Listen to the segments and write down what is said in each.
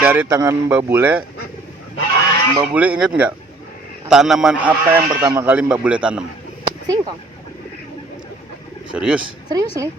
dari tangan Mbak Bule inget nggak tanaman apa yang pertama kali Mbak Bule tanam? Singkong. Serius? Serius, Li?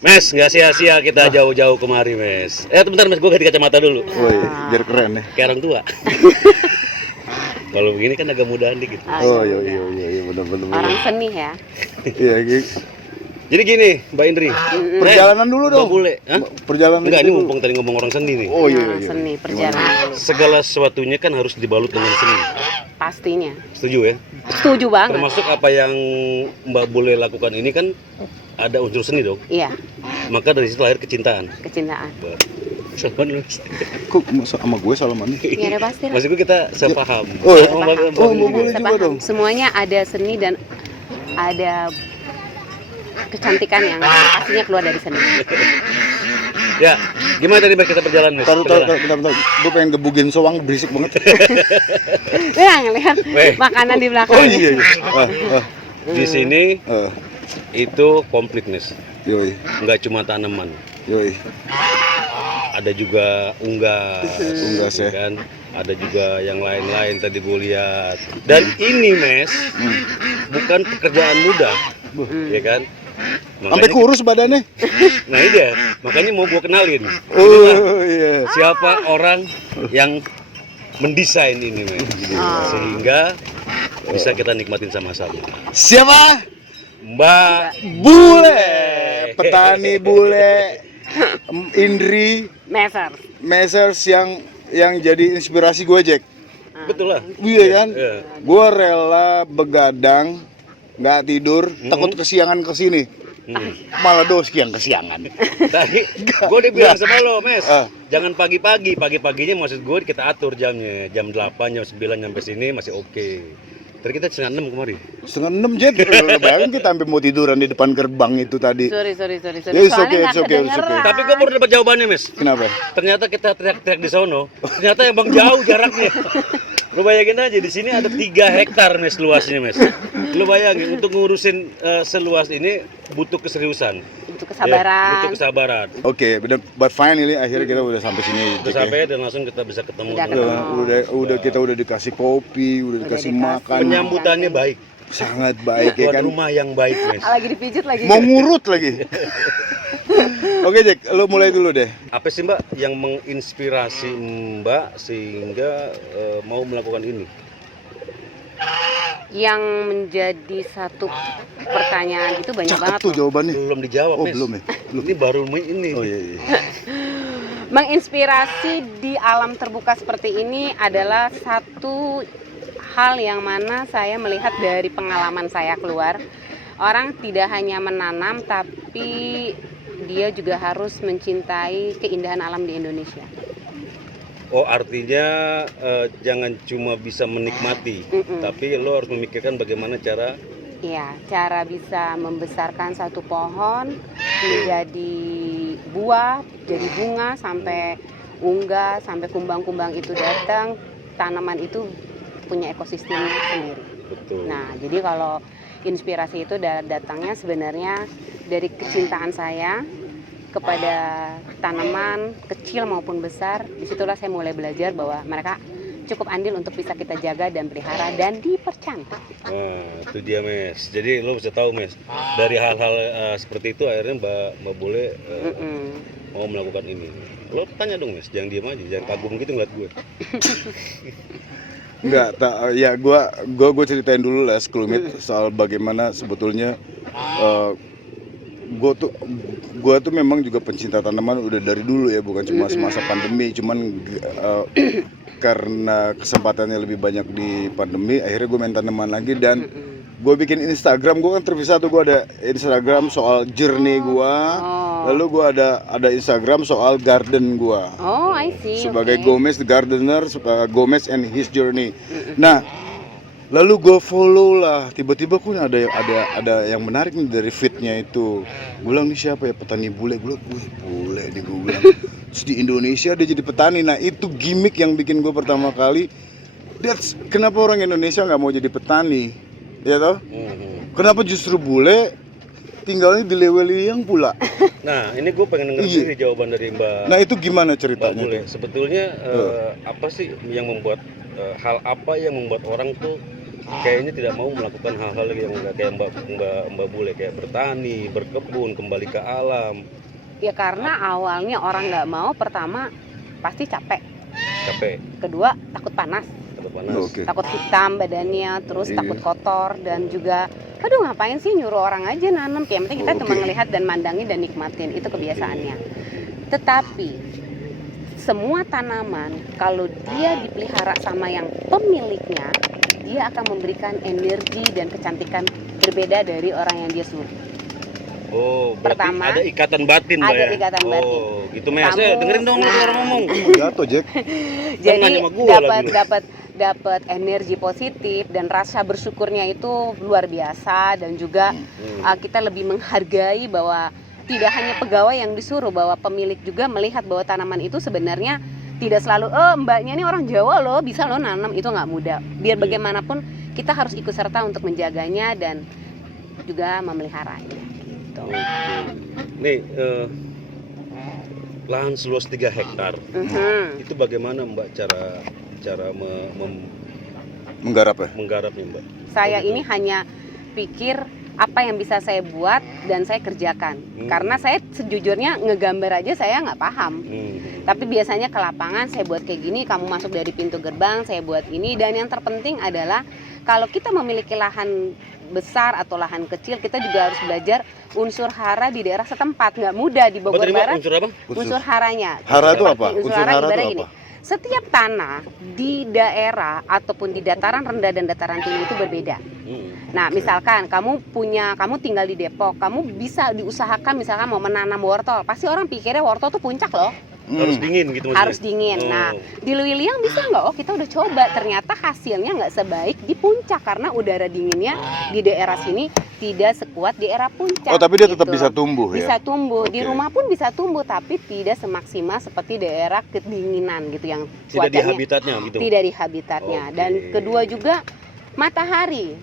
Mes, nggak sia-sia kita jauh-jauh kemari, Mes. Bentar, Mes, gue ganti kacamata dulu. Woi, biar keren ya. Kayak orang tua. Kalau begini kan agak mudahan dikit. Oh iya benar. Orang seni ya. Iya gitu. Jadi gini, Mbak Indri. Perjalanan dulu dong. Mbak Bule, hah? Perjalanan. Enggak, ini dulu. mumpung tadi ngomong orang seni nih. Oh iya. Orang seni, perjalanan. Segala sesuatunya kan harus dibalut dengan seni. Pastinya. Setuju ya? Setuju banget. Termasuk apa yang Mbak Bule lakukan ini kan ada unsur seni dong. Iya, Maka dari situ lahir kecintaan. kecintaan. Salaman lu. Kok sama gue salaman? Iya, ada pasti lah. Maksud gue kita sepaham. Oh, iya. Mbak Oh, Bule Mbak Bule juga. juga dong. Semuanya ada seni dan ada kecantikan yang pastinya keluar dari seni. Ya, gimana tadi Mbak kita berjalan, Mes? Taruh, bentar. Gue pengen gebugin soang berisik banget. Nah, ngelihat Weh. makanan di belakang. Oh iya. Di sini itu completeness. Yoi. Nggak cuma tanaman. Ada juga unggas ya. kan? Ada juga yang lain-lain tadi gue lihat. Dan ini, Mes, bukan pekerjaan mudah, ya kan? Sampai kurus badannya. Nah ini dia, makanya mau gue kenalin. Oh iya. Siapa orang yang mendesain ini, Mes? Sehingga bisa kita nikmatin sama-sama. Siapa? Mbak Bule. Petani bule. Indri Mesers yang jadi inspirasi gue, Jack. Betul lah. Iya kan? Iya. Gue rela begadang, nggak tidur, takut kesiangan kesini. Malah kesiangan. Tadi gue udah bilang sama lo, Mes, Ah. jangan pagi-paginya maksud gue kita atur jamnya, jam 8, jam 9 sampai sini masih oke. Tadi kita setengah 6 kemarin. Setengah 6 Jet. Bayangin kita sampai mau tiduran di depan gerbang itu tadi. Sorry. Ya, it's Soalnya okay, nggak it's okay. kedengeran. Tapi gue baru dapat jawabannya, Mes. Kenapa? Ternyata kita teriak-teriak di sono, ternyata emang jauh jaraknya. Lu bayangin aja di sini ada 3 hektar, Mes, luasnya, Mes. Lu bayangin untuk ngurusin seluas ini butuh keseriusan. Butuh kesabaran. Ya, butuh kesabaran. Oke, but finally akhirnya kita udah sampai sini. Udah Jack, ya. sampai dan langsung kita bisa ketemu. Udah Udah kita udah dikasih kopi, udah dikasih makan. Penyambutannya baik. Sangat baik ya Tuan kan. rumah yang baik, Mes. Lagi dipijit lagi. Mau ngurut lagi. Oke, Jack, lo mulai dulu deh. Apa sih, Mbak, yang menginspirasi Mbak sehingga mau melakukan ini? Yang menjadi satu pertanyaan itu banyak banget. Cakep tuh jawabannya. Belum dijawab, Oh, Mes. belum ya? Belum. Ini baru ini. Oh iya. Menginspirasi di alam terbuka seperti ini adalah satu hal yang mana saya melihat dari pengalaman saya keluar. Orang tidak hanya menanam, tapi dia juga harus mencintai keindahan alam di Indonesia. Oh, artinya jangan cuma bisa menikmati, tapi lo harus memikirkan bagaimana cara. Iya, cara bisa membesarkan satu pohon menjadi buah, jadi bunga, sampai unggas, sampai kumbang-kumbang itu datang, tanaman itu punya ekosistemnya sendiri. Betul. Nah, jadi kalau inspirasi itu datangnya sebenarnya dari kecintaan saya kepada tanaman kecil maupun besar. Disitulah saya mulai belajar bahwa mereka cukup andil untuk bisa kita jaga dan pelihara dan dipercantik. Nah, itu dia, Mes. Jadi lo bisa tahu, Mes, dari hal-hal seperti itu akhirnya Mbak Bule mau melakukan ini. Lo tanya dong, Mes, jangan diam aja, jangan kagum gitu ngeliat gue. Enggak, ya gua ceritain dulu lah sekelumit soal bagaimana sebetulnya gua tuh memang juga pencinta tanaman udah dari dulu ya, bukan cuma semasa pandemi, cuman karena kesempatannya lebih banyak di pandemi, akhirnya gue main tanaman lagi dan gue bikin Instagram, gue kan terpisah tuh, gue ada Instagram soal journey gue, lalu gue ada Instagram soal garden gue. Oh, I see. Sebagai oke. Gomez the Gardener, Gomez and his journey. Nah, lalu gue follow lah, tiba-tiba kok ada yang menarik nih dari feednya itu. Gue bilang, nih siapa ya, petani bule. Gue bilang, wih bule nih, gue bilang. Terus di Indonesia dia jadi petani. Nah itu gimmick yang bikin gue pertama kali, kenapa orang Indonesia nggak mau jadi petani, ya toh? Kenapa justru bule tinggalnya di Leweliang pula? Nah, ini gue pengen denger Iya. sendiri jawaban dari Mbak. Nah itu gimana Mbak ceritanya Bule, tuh? sebetulnya apa sih yang membuat hal apa yang membuat orang tuh kayaknya tidak mau melakukan hal-hal yang enggak kayak Mbak Bule, kayak bertani, berkebun, kembali ke alam. Ya karena awalnya orang nggak mau, pertama pasti capek, Capek, kedua takut panas, atau panas. Oke. takut hitam badannya, terus Iya. takut kotor, dan juga aduh ngapain sih nyuruh orang aja nanam, yang penting kita cuma Oke. ngelihat dan mandangi dan nikmatin, itu kebiasaannya. Tetapi semua tanaman kalau dia dipelihara sama yang pemiliknya, dia akan memberikan energi dan kecantikan berbeda dari orang yang dia suruh. Oh, berarti Pertama, ada ikatan batin, Mbak ada ya? ikatan batin. Oh, gitu Mes. Kamu- Dengerin dong nah. orang ngomong. Jatuh Jack. Jadi nanya sama gua lagi lu. dapat energi positif dan rasa bersyukurnya itu luar biasa, dan juga kita lebih menghargai bahwa tidak hanya pegawai yang disuruh, bahwa pemilik juga melihat bahwa tanaman itu sebenarnya tidak selalu mbaknya ini orang Jawa loh bisa loh nanam, itu nggak mudah. Biar bagaimanapun kita harus ikut serta untuk menjaganya dan juga memeliharanya gitu. Oke. Nih, lahan seluas 3 hektar. Mhm. Itu bagaimana Mbak cara Menggarap ya? menggarapnya, Mbak? Saya ini hanya pikir apa yang bisa saya buat dan saya kerjakan. Karena saya sejujurnya ngegambar aja saya nggak paham. Tapi biasanya ke lapangan saya buat kayak gini, kamu masuk dari pintu gerbang, saya buat ini. Dan yang terpenting adalah kalau kita memiliki lahan besar atau lahan kecil, kita juga harus belajar unsur hara di daerah setempat. Nggak mudah di Bogor Tadi, Mbak, Barat. unsur apa? Unsur haranya. Hara itu Seperti apa? Unsur hara ibaratnya itu gini, apa? setiap tanah di daerah ataupun di dataran rendah dan dataran tinggi itu berbeda. Nah, misalkan kamu tinggal di Depok, kamu bisa diusahakan misalkan mau menanam wortel. Pasti orang pikirnya wortel tuh puncak loh, Harus dingin gitu maksudnya? harus dingin. Oh. Nah, di Lewiliang bisa nggak? Oh, kita udah coba. Ternyata hasilnya nggak sebaik di puncak karena udara dinginnya di daerah sini tidak sekuat di daerah puncak. Oh tapi dia tetap gitu. bisa tumbuh Bisa ya? tumbuh di Oke. rumah pun bisa tumbuh, tapi tidak semaksimal seperti daerah kedinginan gitu yang Tidak di cuacanya habitatnya gitu. tidak di habitatnya. Oke. Dan kedua juga matahari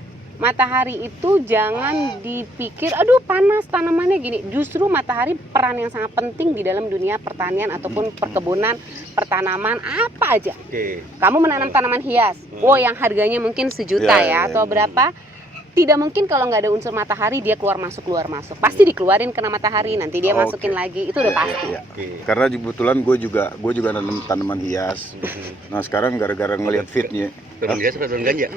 itu jangan dipikir aduh panas tanamannya gini. Justru matahari peran yang sangat penting di dalam dunia pertanian ataupun perkebunan, pertanaman apa aja. Oke. Kamu menanam tanaman hias, yang harganya mungkin 1 juta Ya, ya atau berapa. Tidak mungkin kalau nggak ada unsur matahari dia keluar masuk. Pasti dikeluarin kena matahari, nanti dia Oke. masukin lagi, itu udah pasti. Iya. Oke. Karena kebetulan gue juga nanam tanaman hias. Nah sekarang gara-gara ngelihat fitnya, Teman biasa atau ganja?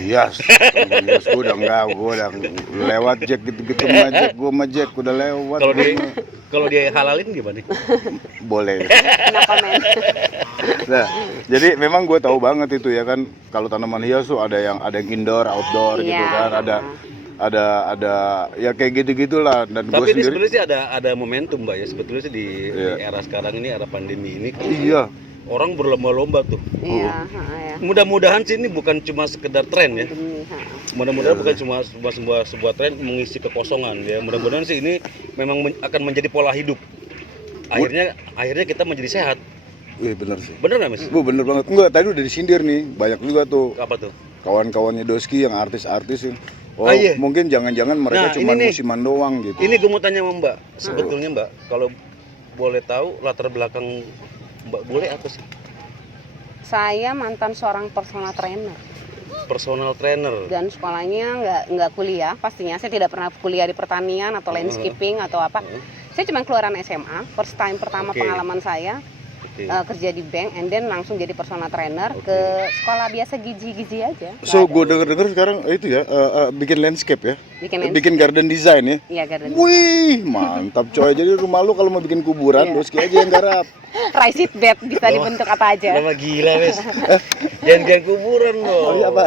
hias, tanaman hias gue udah lewat Jack gitu-gitu mah Jack udah lewat. Kalau dia halalin gimana? Boleh. No comment. Nah, jadi memang gue tahu banget itu ya kan, kalau tanaman hias tuh ada yang indoor, outdoor gitu Iya. kan, ada ya kayak gitu-gitulah. Dan gue Tapi ini sendiri sebenarnya sih ada momentum, Mbak ya. Sebetulnya sih di Iya. era sekarang ini, era pandemi ini, iya. orang berlomba-lomba tuh. Iya, ya. Mudah-mudahan sih ini bukan cuma sekedar tren ya. Demi, Mudah-mudahan bukan cuma sebuah tren mengisi kekosongan ya. Mudah-mudahan sih ini memang akan menjadi pola hidup. Akhirnya kita menjadi sehat. Bener sih. Bener nggak, Mas? Gue bener banget. Enggak, tadi udah disindir nih. Banyak juga tuh Apa tuh? kawan-kawannya Doski yang artis-artis. Oh, Ah, iya. mungkin jangan-jangan mereka Nah, cuma ini nih. musiman doang gitu. Ini gue mau tanya sama Mbak. Sebetulnya Mbak, kalau boleh tahu latar belakang Mbak Bule apa sih? Saya mantan seorang personal trainer Personal trainer. dan sekolahnya nggak kuliah, pastinya saya tidak pernah kuliah di pertanian atau landscaping atau apa. Saya cuma keluaran SMA, first time pertama Oke. pengalaman saya Oke. kerja di bank, and then langsung jadi personal trainer Oke. ke sekolah biasa gizi aja. So gue denger sekarang itu ya bikin landscape ya, bikin garden design ya. Iya, garden. Wih mantap coy. Jadi rumah lu kalau mau bikin kuburan, Iya. Doski aja yang garap. Rice bed bisa dibentuk apa aja. Lama gila, Wes. Jangan kuburan dong. Oh, iya, apa?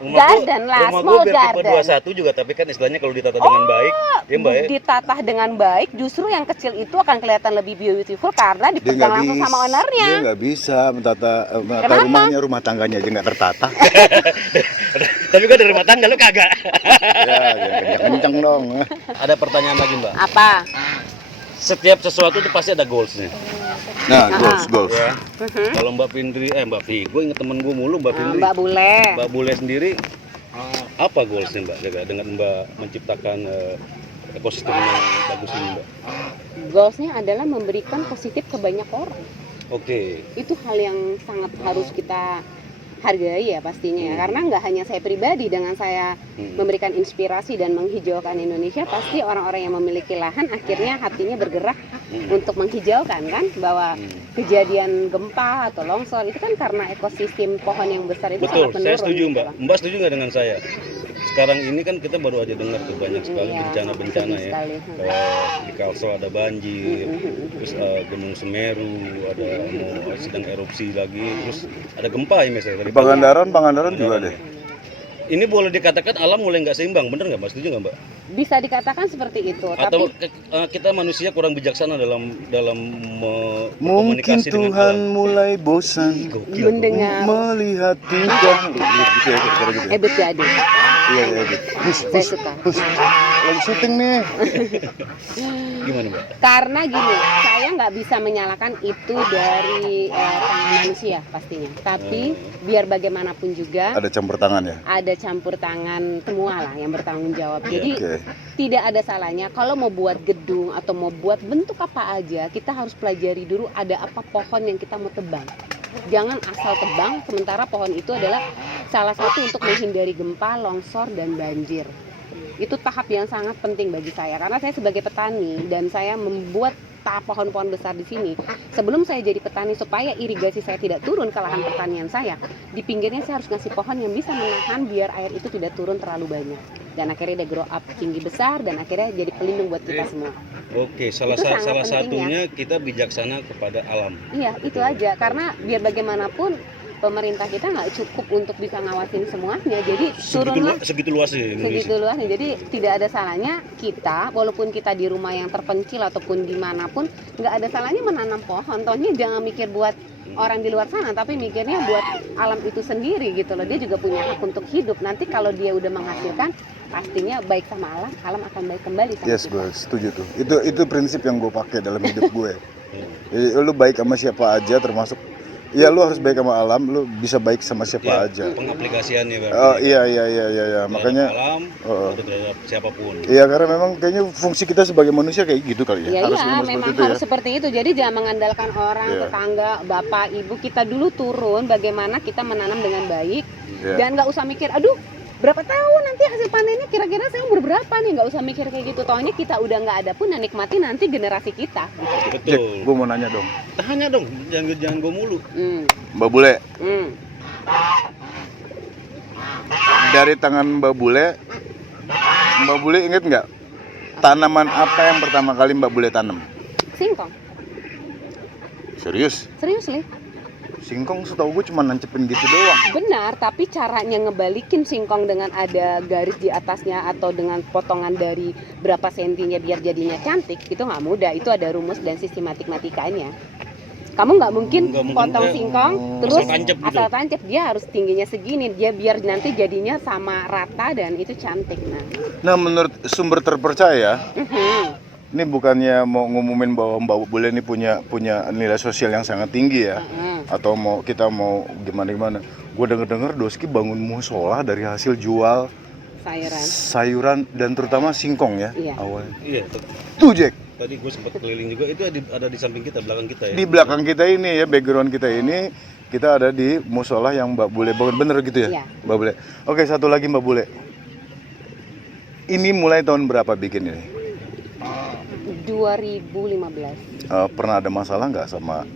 Garden lah, rumah small gua biar tipe garden. 21 juga, tapi kan istilahnya kalau ditata dengan baik, ya Mbak ya. Ditata dengan baik, justru yang kecil itu akan kelihatan lebih beautiful karena Dia dipegang nggak langsung bisa, sama ownernya. dia nggak bisa menata Kenapa? rumahnya, rumah tangganya aja nggak tertata. Tapi kan dari rumah tangga lu kagak. Ya, kenceng dong. Ada pertanyaan lagi Mbak. Apa? Setiap sesuatu itu pasti ada goalsnya. Nah, goals. Ya. Kalau Mbak Pindri, Mbak Pi, gue inget temen gue mulu Mbak Pindri. Mbak Bule. Mbak Bule sendiri apa goalsnya Mbak Jaga dengan Mbak menciptakan ekosistem yang bagus ini Mbak? Goalsnya adalah memberikan positif ke banyak orang. Oke. Itu hal yang sangat harus kita hargai ya pastinya ya. Karena nggak hanya saya pribadi, dengan saya memberikan inspirasi dan menghijaukan Indonesia, pasti orang-orang yang memiliki lahan akhirnya hatinya bergerak untuk menghijaukan kan, bahwa kejadian gempa atau longsor itu kan karena ekosistem pohon yang besar itu Betul, sangat menurun. saya setuju gitu Mbak. loh. Mbak setuju nggak dengan saya? Sekarang ini kan kita baru aja dengar tuh banyak sekali Iya, bencana-bencana sedih ya. sekali. Di Kalsel ada banjir, terus Gunung Semeru ada mau sedang erupsi lagi, terus ada gempa ya misalnya. Di Pangandaran juga deh. Ini boleh dikatakan alam mulai nggak seimbang, bener nggak Mbak? Setuju nggak Mbak? Bisa dikatakan seperti itu, Atau tapi kita manusia kurang bijaksana dalam Mungkin komunikasi dengan Tuhan alam? mulai bosan mendengar melihat tingkah gitu ya, kira-kira gitu ya. Jadi Iya, iya, gitu. saya suka. Lagi syuting nih. Gimana Mbak? Karena gini, saya nggak bisa menyalahkan itu dari tangan manusia pastinya. Tapi biar bagaimanapun juga Ada campur tangan ya. ada campur tangan semua lah yang bertanggung jawab. Jadi Oke. tidak ada salahnya kalau mau buat gedung atau mau buat bentuk apa aja, kita harus pelajari dulu ada apa pohon yang kita mau tebang. Jangan asal tebang, sementara pohon itu adalah salah satu untuk menghindari gempa, longsor, dan banjir. Itu tahap yang sangat penting bagi saya, karena saya sebagai petani dan saya membuat pohon-pohon besar di sini. Sebelum saya jadi petani, supaya irigasi saya tidak turun ke lahan pertanian saya, di pinggirnya saya harus ngasih pohon yang bisa menahan biar air itu tidak turun terlalu banyak. Dan akhirnya dia grow up tinggi besar dan akhirnya jadi pelindung buat kita semua. Oke, salah Itu sangat satunya kita bijaksana kepada alam. Iya, itu aja. Karena biar bagaimanapun pemerintah kita nggak cukup untuk bisa ngawasin semuanya. Jadi turunlah Segitu luas ya Indonesia. segitu luasnya. Jadi tidak ada salahnya kita, walaupun kita di rumah yang terpencil ataupun dimanapun, nggak ada salahnya menanam pohon. Tohnya jangan mikir buat orang di luar sana, tapi mikirnya buat alam itu sendiri gitu loh. Dia juga punya hak untuk hidup. Nanti kalau dia udah menghasilkan, pastinya baik sama alam, alam akan baik kembali sama Yes, kita. gue setuju tuh. Itu prinsip yang gue pakai dalam hidup gue. Jadi, lu baik sama siapa aja, termasuk ya lu harus baik sama alam, lu bisa baik sama siapa Ya, aja. pengaplikasiannya berarti. Oh iya, Terhadap makanya alam, atau terhadap siapapun. iya, karena memang kayaknya fungsi kita sebagai manusia kayak gitu kali ya. Ya Harus iya, memang memang seperti itu harus ya. seperti itu. Jadi jangan mengandalkan orang, Iya. tetangga, bapak, ibu. Kita dulu turun bagaimana kita menanam dengan baik. Iya. Dan nggak usah mikir, aduh berapa tahun nanti hasil panennya, kira-kira saya umur berapa nih. Nggak usah mikir kayak gitu. Taunya kita udah nggak ada pun, dan nikmati nanti generasi kita. Jack, Betul. gue mau nanya dong. Tanya dong, jangan gue mulu. Mbak Bule, Hmm. dari tangan Mbak Bule inget nggak tanaman apa yang pertama kali Mbak Bule tanam? Singkong, Serius? serius nih. Singkong setahu gue cuma nancepin gitu doang. Benar, tapi caranya ngebalikin singkong dengan ada garis di atasnya atau dengan potongan dari berapa sentinya biar jadinya cantik, itu nggak mudah. Itu ada rumus dan sistematik matematikanya. Kamu nggak mungkin Nggak mungkin, potong kayak singkong terus asal tancap gitu. asal tancap. Dia harus tingginya segini, dia biar nanti jadinya sama rata dan itu cantik. Nah, menurut sumber terpercaya, Mhm. ini bukannya mau ngumumin bahwa Mbak Bule ini punya nilai sosial yang sangat tinggi ya, atau kita mau gimana. Gue denger Doski bangun musola dari hasil jual Sayuran. sayuran dan terutama singkong ya. Iya. Awalnya. Iya, Tuh Jack, tadi gue sempat keliling juga, itu ada di samping kita, belakang kita ya. di belakang kita ini ya, background kita ini, kita ada di musola yang Mbak Bule bangun, bener gitu ya? Iya. Mbak Bule. Oke, satu lagi Mbak Bule. Ini mulai tahun berapa bikin ini? 2015. Pernah ada masalah nggak sama